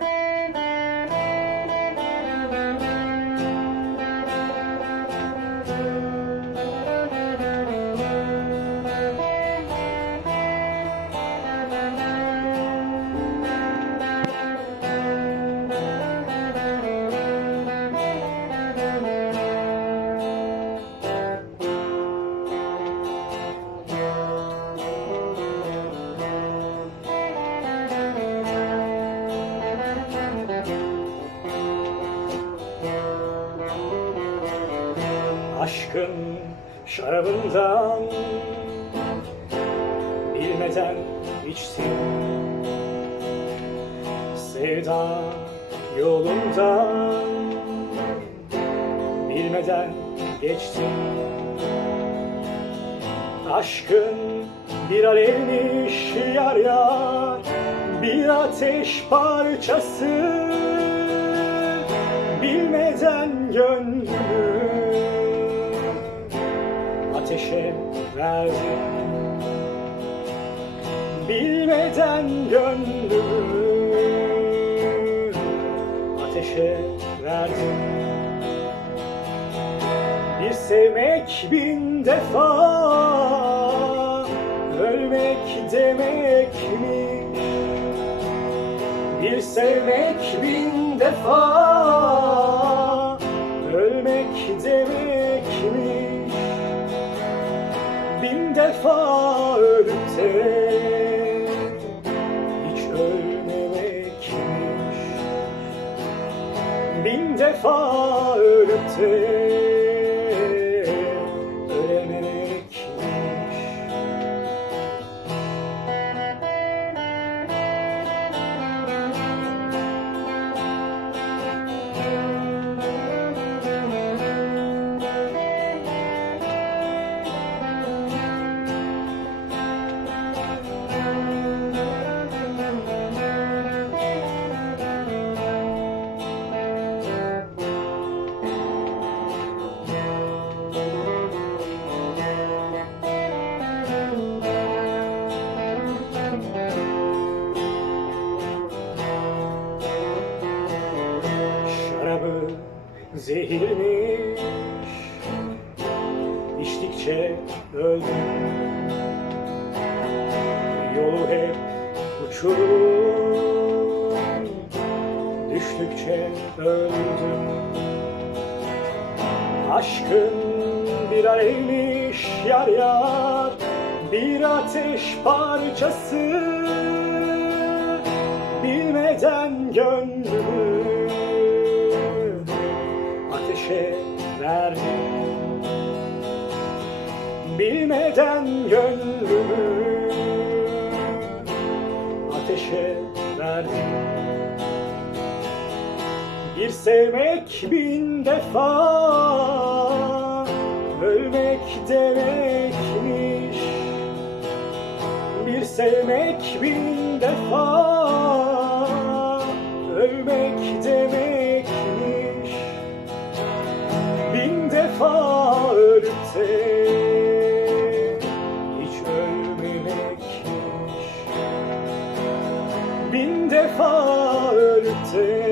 Bye. Aşkın şarabından Bilmeden içtim. Sevda yolundan Bilmeden geçtim. Aşkın bir alevmiş yar yar Bir ateş parçası. Bilmeden gönlümü ateşe verdim Bilmeden gönlümü ateşe verdim Bir sevmek bin defa Ölmek demek mi? Bir sevmek bin defa defa ölüp de hiç ölmemekmiş Bin defa ölüp zehirmiş İçtikçe öldüm. Yolu hep uçurum Düştükçe öldüm. Aşkın bir alevmiş yar yar Bir ateş parçası. Bilmeden gönlümü ateşe verdim Bilmeden gönlümü ateşe verdim Bir sevmek bin defa Ölmek demekmiş. Bir sevmek bin defa de hiç ölmemekmiş Bin defa de